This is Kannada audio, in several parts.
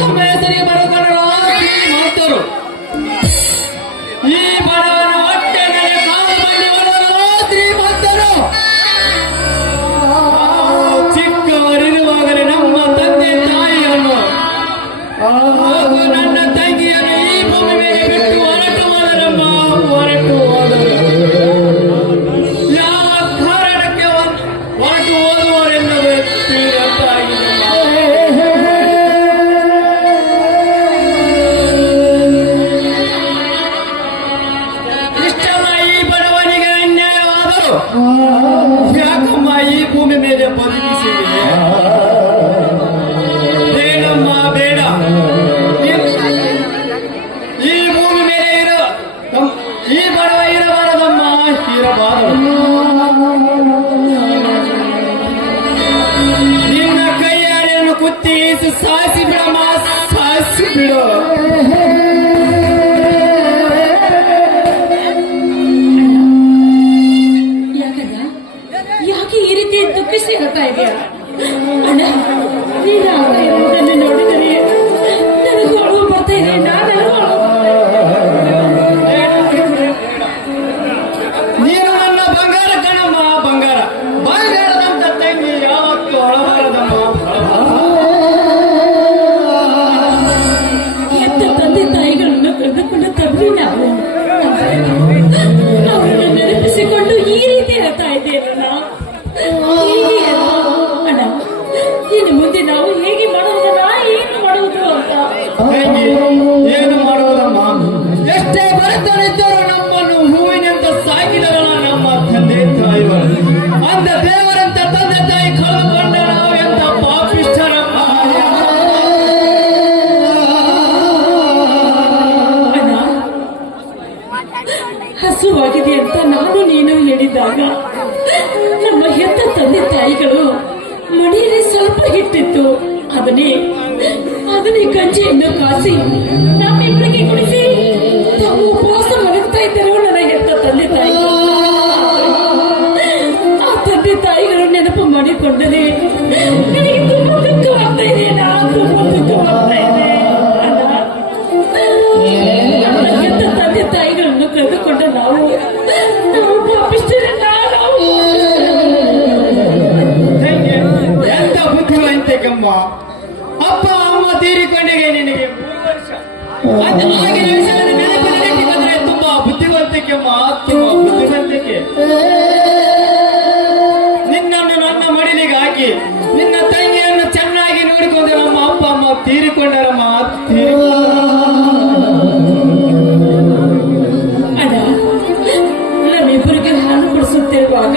ತಮ್ಮ ಹೆಸರಿಗೆ ಬರೆದುಕೊಂಡರು ಶ್ರೀಮಂತರು. ಈ ಬಡವನ ಹೊಟ್ಟೆ ಮೇಲೆ ಕಾಲು ಬಂಡಿ ಬಡವರು ಶ್ರೀಮಂತರು. ಚಿಕ್ಕವರಿರುವಾಗಲೇ ನಮ್ಮ ತಂದೆ ತಾಯಿಯನ್ನು ಹಾಗೂ ನನ್ನ ತಂಗಿಯನ್ನು ಈ ಭೂಮಿ ಮೇಲೆ ಬಿಟ್ಟು ಹೊರಟು ಹೋದರಮ್ಮ, ಹೊರಟು ಹೋದರು. ಯಾವ ಕಾರಣಕ್ಕೆ ಹೊರಟು ಹೋದವರೆನ್ನೋದು ತಿಳಿದಂತಾಗಿದೆ. ಇಷ್ಟಮ್ಮ ಈ ಬಡವನಿಗೆ ಅನ್ಯಾಯವಾದರು. ಯಾಕಮ್ಮ ಈ ಭೂಮಿ ಮೇಲೆ ಬದುಕಿಸಿದೆ? ಬೇಡಮ್ಮ ಬೇಡ. ಈ ಭೂಮಿ ಮೇಲೆ ಈ ಬಡವ ಇರಬಾರದಮ್ಮ, ಇರಬಾರದು. ನಿನ್ನ ಕೈಯಾಳೆಯನ್ನು ಕುತ್ತಿ ಸಾಯಿಸಿ ಬಿಡಮ್ಮ, ಸಾಯಿಸಿ ಬಿಡು. ಯಾಕೆ ಈ ರೀತಿ ದುಃಖಿಸಿ ಹೇಳ್ತಾ ಇದೆಯಾ ಅಣ್ಣ? ನೀನು ಆಗ್ತಾ ಇರುವುದನ್ನು ನೋಡಿದರೆ ನನಗೂ ಅಳುವು ಬರ್ತಾ ಇದೆ. ನೀನು ನನ್ನ ಬಂಗಾರ ಕಣಮ್ಮ, ಬಂಗಾರ. ಬಂಗಾರದಂತ ತಂಗಿ ಯಾವತ್ತೂ ಹೊಳಬಾರದಮ್ಮ. ಎಂತ ತಂದೆ ತಾಯಿಗಳನ್ನು ಕಳೆದುಕೊಂಡು ತಪ್ಪಿ ನಾವು ಅವರನ್ನು ನೆನಪಿಸಿಕೊಂಡು ಈ ರೀತಿ ಹೇಳ್ತಾ ಇದ್ದೇವಲ್ಲ. ಅಣ್ಣ, ಇನ್ನು ಮುಂದೆ ನಾವು ಹೇಗೆ ಮಾಡುವುದಲ್ಲ, ಏನು ಮಾಡುವುದು ಅಂತ. ಏನು ಮಾಡುವುದಮ್ಮ? ಎಷ್ಟೇ ಬಡತನಿದ್ದರೂ ನಮ್ಮನ್ನು ಹೂವಿನಂತ ಸಾಕಿದವರ ನಮ್ಮ ತಂದೆ ತಾಯಿಗಳು. ಅಂತ ದೇವರಂತ ತಂದೆ ತಾಯಿ ಕಳೆದುಕೊಂಡ ನಾವು ಎಂತ ಪಾಪಿಷ್ಠರಮ್ಮ. ಅಣ್ಣ, ಹಸುವಾಗಿದೆ ಅಂತ ನಾನು ನೀನು ಹೇಳಿದಾಗ ನಮ್ಮ ಹೆತ್ತ ತಂದೆ ತಾಯಿಗಳು ಮನೆಯಲ್ಲಿ ಸ್ವಲ್ಪ ಹಿಟ್ಟಿತ್ತು. ಅದನ್ನೇ ಗಂಜಿಯನ್ನು ಕಾಸಿ ನಮ್ಮಿಬ್ಬರಿಗೆ ಕುಡಿಸಿ ತಾವು ಉಪವಾಸ ಮಲಗ್ತಾ ಇದ್ದರು ನನ್ನ ಹೆತ್ತ ತಂದೆ ತಾಯಿಗಳು. ಆ ತಂದೆ ತಾಯಿಗಳು ನೆನಪು ಮಾಡಿಕೊಂಡರೆ ನನಗೆ ತುಂಬಾ ದುಃಖವಾಗ್ತಾ ಇದೆ. ತುಂಬಾ ದುಃಖವಾಗ್ತಾ ಇದೆ. ನಮ್ಮ ಹೆತ್ತ ತಂದೆ ತಾಯಿಗಳನ್ನು ಕಳೆದುಕೊಂಡ ನಾವು ಪಾಪಿಷ್ಠರಲ್ಲ. ಎಂತ ಬುದ್ಧಿವಂತಿಕಮ್ಮ. ಅಪ್ಪ ಅಮ್ಮ ತೀರಿಕೊಂಡಿಗೆ ನಿನಗೆ 3 ವರ್ಷ. ಆಗಿನ ವಿಷಯದ ನೆನಪಿನಲ್ಲಿ ಬಂದ್ರೆ ತುಂಬಾ ಬುದ್ಧಿವಂತಿಕೆಮ್ಮ, ತುಂಬಾ ಬುದ್ಧಿವಂತಿಕೆ. ನಿನ್ನನ್ನು ನನ್ನ ಮಡಿಲಿಗೆ ಹಾಕಿ ನಿನ್ನ ತಂಗಿಯನ್ನು ಚೆನ್ನಾಗಿ ನೋಡಿಕೊಂಡು ನಮ್ಮ ಅಪ್ಪ ಅಮ್ಮ ತೀರಿಕೊಂಡರಮ್ಮ. ಅಣ್ಣ, ನಮ್ಮಿಬ್ಬರಿಗೆ ಹಾಲು ಕುಡಿಸುತ್ತಿರುವಾಗ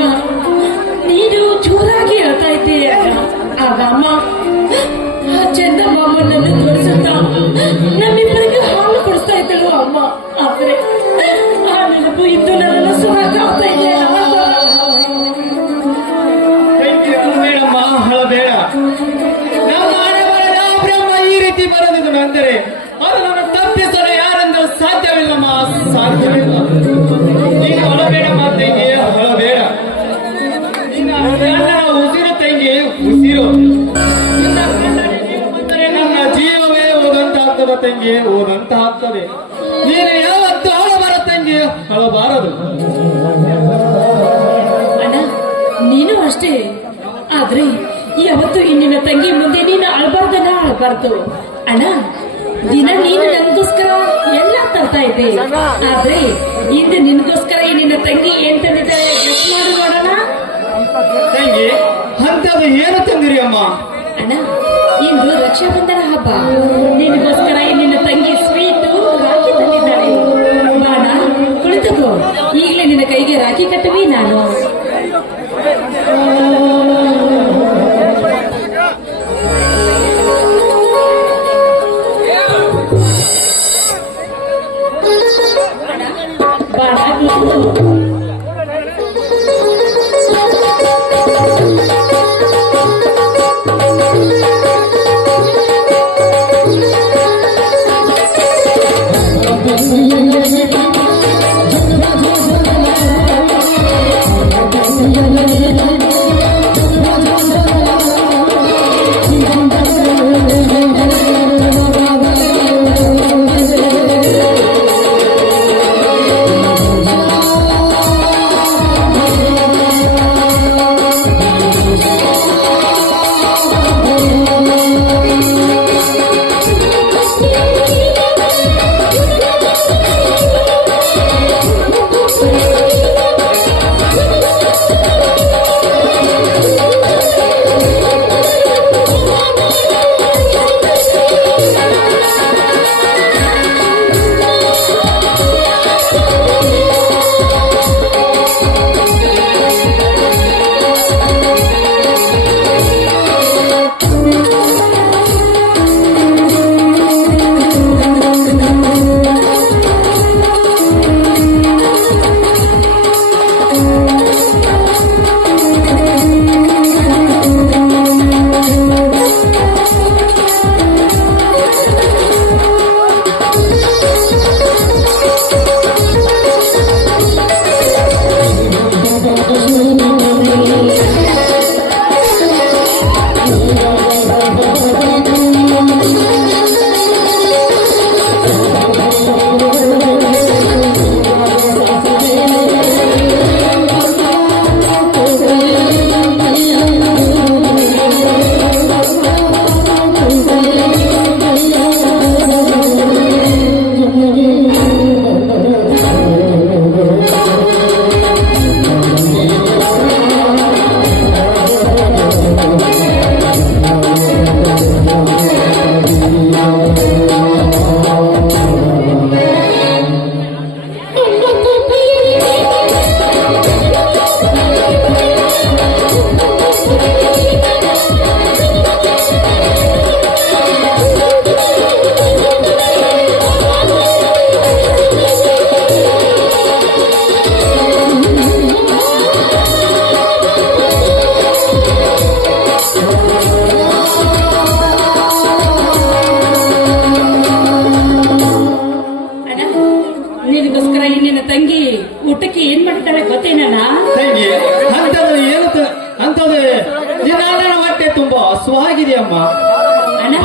ನೀನು ಜೋರಾಗಿ ಹೇಳ್ತಾ ಇದ್ದೀಯ. ಆಗ ಅಮ್ಮ ಆ ಚಂದ ಮಾಮನನ್ನು ತೋರಿಸುತ್ತಾ ನಮ್ಮಿಬ್ಬರಿಗೆ ಹಾಲು ಕುಡಿಸ್ತಾ ಇದ್ದಳು ಅಮ್ಮ. ಆದ್ರೆ ಆ ನೆನಪು ಇಂದು ನನ್ನನ್ನು ಸುರಕಾಗ್ತಾ ಇದೆ. ಬೇಡಮ್ಮ, ಹಳಬೇಡ. ನಮ್ಮ ಹಣೆ ಬರಲ್ಲ ಬ್ರಹ್ಮ ಈ ರೀತಿ ಬರೋದು ಅಂದರೆ ಅದು ನನ್ನ ತಪ್ಪಿಸಲು ಯಾರೆಂದರೂ ಸಾಧ್ಯವಿಲ್ಲಮ್ಮ, ಸಾಧ್ಯವಿಲ್ಲ. ನೀನು ಹಳಬೇಡಮ್ಮ ತಂಗಿ, ಹಳಬೇಡ. ನಿನ್ನ ಅಣ್ಣನ ಉಸಿರು ತಂಗಿ, ಉಸಿರು. ನಿನ್ನ ಕಣ್ಣಲ್ಲಿ ಬಂದರೆ ನನ್ನ ಜೀವವೇ ಹೋದಂತಾಗ್ತದ ತಂಗಿ, ಹೋದಂತಾಗ್ತದೆ. ನೀನು ಯಾವತ್ತು ಹಳಬಾರ ತಂಗಿ, ಹಳಬಾರದು. ಅಣ್ಣ, ನೀನು ಅಷ್ಟೇ. ಆದ್ರೆ ಯಾವತ್ತು ಇನ್ನಿನ ತಂಗಿ ಮುಂದೆ ನೀನು ಅಳಬಾರ್ದನ್ನ ಅಳಬಾರ್ದು ಅಣ್ಣ. ದಿನ ನೀನು ನನ್ಗೋಸ್ಕರ ಎಲ್ಲ ತರ್ತಾ ಇದ್ದೆ. ಆದ್ರೆ ಇಂದು ನಿನ್ಗೋಸ್ಕರ ನಿನ್ನ ತಂಗಿ ಏನ್ ತಂದಿದ್ದಾರೆ ಮಾಡಿ ನೋಡೋಣ. ತಂಗಿ ಅಂತದ್ದು ಏನು ತಂದಿರಿ ಅಮ್ಮ? ಅಣ್ಣ, ಇಂದು ರಕ್ಷಾಬಂಧನ ಹಬ್ಬ. ನಿನಗೋಸ್ಕರ ನಿನ್ನ ತಂಗಿ ಸ್ವೀಟು ರಾಖಿ ತಂದಿದ್ದಾಳೆ. ಬಾಣ, ಕುಳಿತುಕೋ. ಈಗಲೇ ನಿನ್ನ ಕೈಗೆ ರಾಖಿ ಕಟ್ಟುವಿ ನಾನು. ಬಾಣ,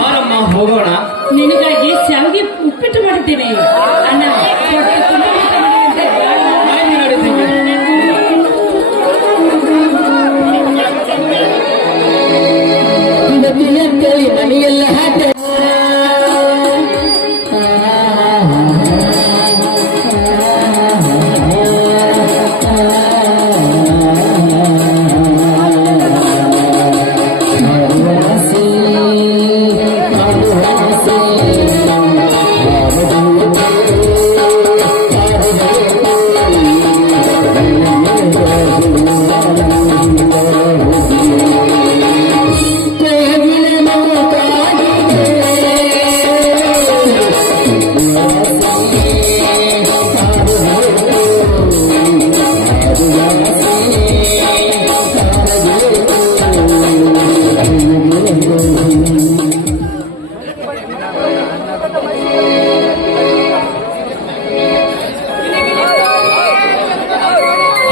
ಬಾರಮ್ಮ ಹೋಗೋಣ. ನಿನಗಾಗಿ ಶಾವಿಗೆ ಉಪ್ಪಿಟ್ಟು ಮಾಡಿದ್ದೀನಿ ಅಣ್ಣ. ಹೊಟ್ಟೆ ತುಂಬ ಊಟ ಮಾಡಿದಂತೆ. ಆಯ್ತು, ನಡೀತೀವಿ. ಮನೆಯೆಲ್ಲ ಹಾಟ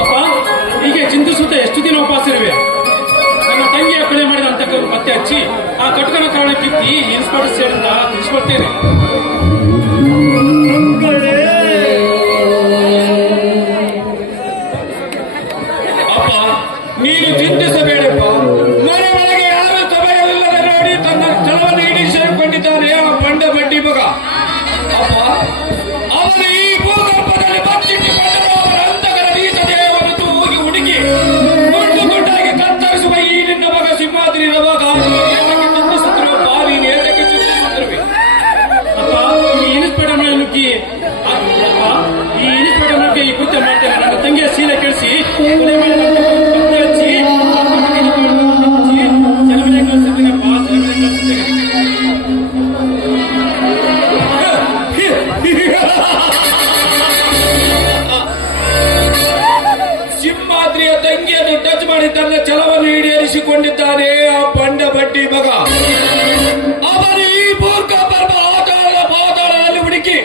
ಅಪ್ಪ, ಹೀಗೆ ಚಿಂತಿಸುತ್ತಾ ಎಷ್ಟು ದಿನ ಉಪವಾಸರಿವೆ? ನನ್ನ ತಂಗಿಯ ಕೊಲೆ ಮಾಡಿದ ಅಂತಕ್ಕವರು ಪತ್ತೆ ಹಚ್ಚಿ ಆ ಕಟಕನ ಕಾರಣ ಕಿತ್ತಿ ಇನ್ಸ್ಪೆಕ್ಟರ್ ಸೇರಿಂದ ತಿಳಿಸ್ಕೊಡ್ತೇನೆ. ಅಪ್ಪ, ನೀನು ಚಿಂತಿಸಬೇಡಪ್ಪ. ಮನೆ ಒಳಗೆ ಯಾರು ಸಭೆಯಲ್ಲಿಲ್ಲದೆ ನೋಡಿ ತನ್ನ ಛಲವನ್ನು ಈಡೇರಿಸಿಕೊಂಡಿದ್ದಾನೆ ಆ ಬಂಡ ಬಡ್ಡಿ ಮಗ. ಅಪ್ಪ, ಅವನು ಈ ಭೂಗರ್ಭದಲ್ಲಿ ಬಚ್ಚಿಟ್ಟುಕೊಂಡರು ಅವರ ಅಂತಕರ ನೀಚ ದೇಹವನ್ನು ತೂಗಿ ಹುಡುಕಿ ಗುಂಡು ಗುಂಡಾಗಿ ಕತ್ತರಿಸುವ ಈ ನಿನ್ನ ಮಗ ಸಿಂಹಾದ್ರಿ ರವಾಗ ಚಿಂತಿಸುತ್ತಿರುವ ಬಾರಿ ನೇತಕ್ಕೆ ಚಿಂತಿಸುತ್ತಿರುವೆ. ಅಪ್ಪ, ಈ ಇನ್ಸ್ಪೆಕ್ಟರ್ ಮೇಲೆ ನುಗ್ಗಿ ಅಪ್ಪ, ಈ ಇನ್ಸ್ಪೆಕ್ಟರ್ ನುಗ್ಗಿ ಈ ಕೃತ್ಯ ಮಾಡ್ತೇನೆ. ನನ್ನ ತಂಗಿಯ ಶೀಲ ಕೆಡಿಸಿ ಕೊಲೆ ಮಾಡಿದ ಪತ್ತೆ ಹಚ್ಚಿ ಸೆಲಮನೆ ಕಳಿಸಿದ್ದೀನಪ್ಪ, ಸೆಲಮನೆ ಕಳಿಸಿದ್ದೇನೆ. ಸಿಂಹಾದ್ರಿಯ ತಂಗಿಯನ್ನು ಟಚ್ ಮಾಡಿ ತನ್ನ ಛಲವನ್ನು ಈಡೇರಿಸಿಕೊಂಡಿದ್ದಾನೆ ಆ ಬಂಡ ಬಡ್ಡಿ ಮಗ. ಅವನು ಈ ಭೂಗರ್ಭ ಪಾತಾಳದಲ್ಲಿ ಹುಡುಕಿ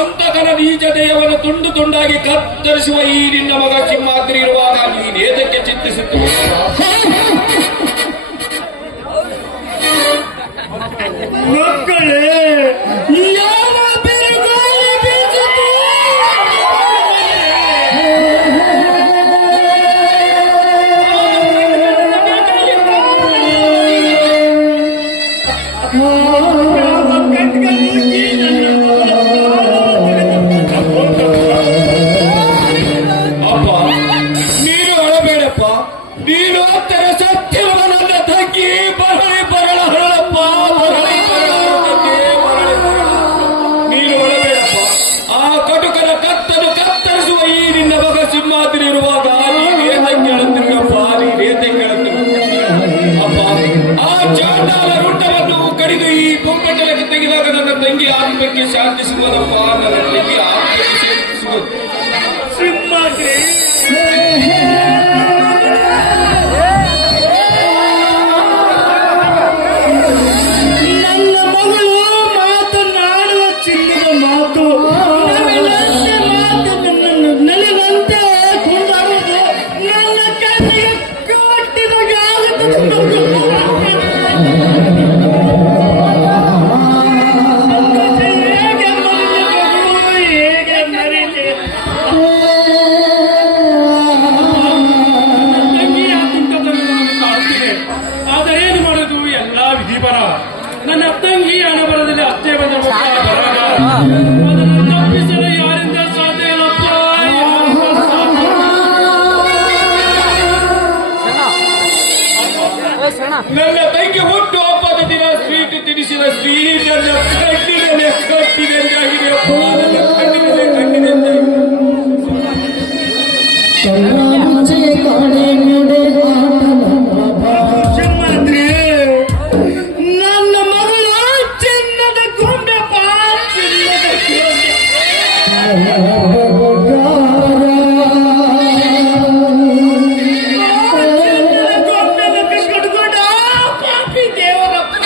ಅಂತಕನ ನೀಚ ದೇಹವನ್ನು ತುಂಡು ತುಂಡಾಗಿ ಕತ್ತರಿಸುವ ಈ ನಿನ್ನ ಮಗ ಸಿಂಹಾದ್ರಿ ಇರುವಾಗ ನೀನೇದಕ್ಕೆ ಚಿಂತಿಸುತ್ತೆ? ಮಕ್ಕಳೇ, ಯಾವ ಬೆಳಗಾವಿ ಬೀಜಕ್ಕೆ ಅಪ್ಪ, ನೀನು ಅಳಬೇಡಪ್ಪ. ನೀನು ಹತ್ತರ ಸತ್ತಿರುವ ನನ್ನ ತಂಗಿ ಬರಳಿ ಬರಳ ಹರಳಪ್ಪ, ಬರಳಿ ಬರಳ ತಂಗಿ, ಬರಳಿ ಬರಳ. ನೀನು ಅಳಬೇಡಪ್ಪ. ಆ ಕಟುಕನ ಕತ್ತನ್ನು ಕತ್ತರಿಸುವ ಈ ನಿನ್ನ ಮಗ ಸಿಂಹಾದ್ರಿ ಇರುವಾಗ ನೀನೇತಕ್ಕೆ ಅಳುತ್ತಿರುವಪ್ಪ, ನೀನೇತಕ್ಕೆ ಅಳುತ್ತಿರು? ಅಪ್ಪ, ಆ ಚಾಂಡಾಲ ರುಂಡವನ್ನು ಕಡಿದು ಈ ಪೊಂಪಟ್ಟಲಕ್ಕೆ ತೆಗೆದಾಗ ನನ್ನ ತಂಗಿ ಆತ್ಮಕ್ಕೆ ಶಾಂತಿ ಸಿಗುವುದಪ್ಪ, ನನ್ನ ತಂಗಿ ಆತ್ಮಕ್ಕೆ ಶಾಂತಿ ಸಿಗುವುದು. ಸಿಂಹಾದ್ರಿ, ನನ್ನ ಮಗಳು ಮಾತನಾಡುವ ಚಿನ್ನದ ಮಾತು, ನವಿಲಂತೆ ಮಾತು, ನನ್ನನ್ನು ನಲಿವಂತೆ ಕೊಂಡಾಡುವುದು ನನ್ನ ಕಣ್ಣಿಗೆ ಕಟ್ಟಿದಾಗ ಹೇಗೆ ಮರಿಲಿ? ತಂಗಿ ಆತಂಕದಲ್ಲಿ ಕಾಡುತ್ತಿದೆ. ಆದರೆ ಏನು ಮಾಡೋದು? ಎಲ್ಲ ವಿಧಿ ಬರ. ನನ್ನ ತಂಗಿ ಹಣ ಬರದಲ್ಲಿ ಅತ್ತೆ ಬಂದ ಅದನ್ನು ತಪ್ಪಿಸಲು ಯಾರಿಂದ ಸಾಧ್ಯ ಇಲ್ಲಪ್ಪ, ಯಾರಿಂದ ಸಾಧ್ಯ? ನನ್ನ ತಂಗಿ ಹುಟ್ಟು ಹಬ್ಬದ ದಿನ ಸ್ವೀಟ್ ತಿನಿಸಿದ ಸ್ವೀಟ್ ನನ್ನ ಕಣ್ಣಿನಲ್ಲಿ ಕಟ್ಟಿದಂತಾಗಿದೆಯಪ್ಪ, ನನ್ನ ಕಣ್ಣಿನಲ್ಲಿ ಕಟ್ಟಿದಂತಾಗಿದೆ. ಸಿಂಹಾದ್ರಿ, ನನ್ನ ಮಗಳು ಚಿನ್ನದ ಗೊಂಬೆ ಪಾ, ಚಿನ್ನದ ಗೊಂಬೆಯನ್ನು ಕಟ್ಕೊಂಡ ಪಾಪಿ ದೇವರಪ್ಪ.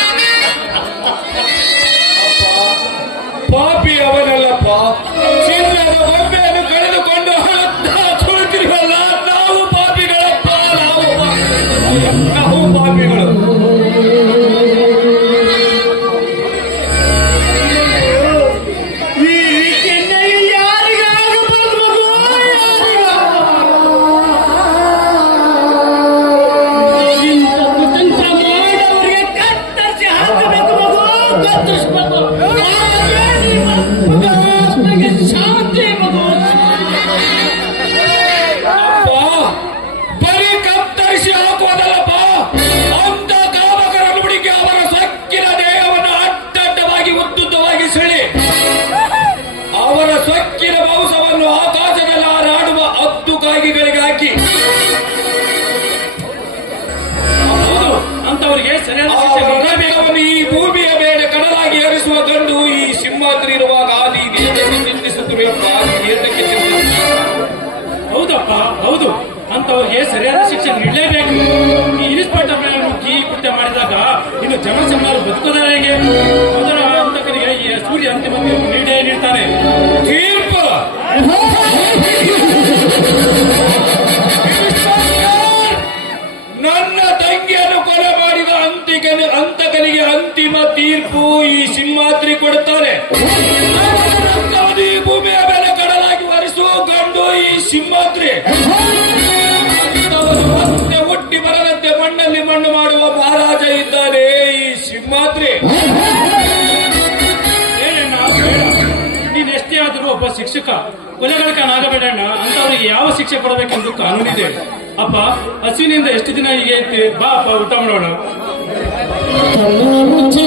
ಸರಿಯಾದ ಶಿಕ್ಷೆ ನೀಡಲೇಬೇಕು. ಈ ಇನ್ಸ್ಪೆಕ್ಟರ್ ಮೇಲೆ ನುಗ್ಗಿ ಕೃತ್ಯ ಮಾಡಿದಾಗ ಇನ್ನು ಜನಸಾಮಾನ್ಯರು ಬದುಕುವುದರ ಹೇಗೆ? ಮೊದಲ ಹಂತಕರಿಗೆ ಈ ಸೂರ್ಯ ಅಂತಿಮ ತೀರ್ಪು ನೀಡೇ ನೀಡ್ತಾನೆ. ತೀರ್ಪು ನನ್ನ ತಂಗಿಯನ್ನು ಕೊಲೆ ಮಾಡಿದ ಹಂತಕನಿಗೆ ಅಂತಿಮ ತೀರ್ಪು ಈ ಸಿಂಹಾದ್ರಿ ಕೊಡುತ್ತಾರೆ. ಈ ಭೂಮಿಯ ಮೇಲೆ ಕಡಲಾಗಿ ಒರೆಸುವ ಗಂಡು ಈ ಸಿಂಹಾದ್ರಿ. ಮತ್ತೆ ಹುಟ್ಟಿ ಬರದಂತೆ ಮಣ್ಣಲ್ಲಿ ಮಣ್ಣು ಮಾಡುವ ಮಹಾರಾಜ ಇದ್ದಾನೆ ಈ ಸಿಂಹಾದ್ರಿ. ಏನಣ್ಣ ಬೇಡ, ನೀನ್ ಎಷ್ಟೇ ಆದ್ರೂ ಒಬ್ಬ ಶಿಕ್ಷಕ ಕೊಲೆಗಾರನಾಗಬೇಡಣ್ಣ. ಅಂತವ್ರಿಗೆ ಯಾವ ಶಿಕ್ಷೆ ಕೊಡಬೇಕೆಂದು ಕಾನೂನಿದೆ. ಅಪ್ಪ ಹಸಿವಿನಿಂದ ಎಷ್ಟು ದಿನ ಹೀಗೆ ಐತೆ? ಬಾ ಅಪ್ಪ ಊಟ ಮಾಡೋಣ. ಮುಚ್ಚೆ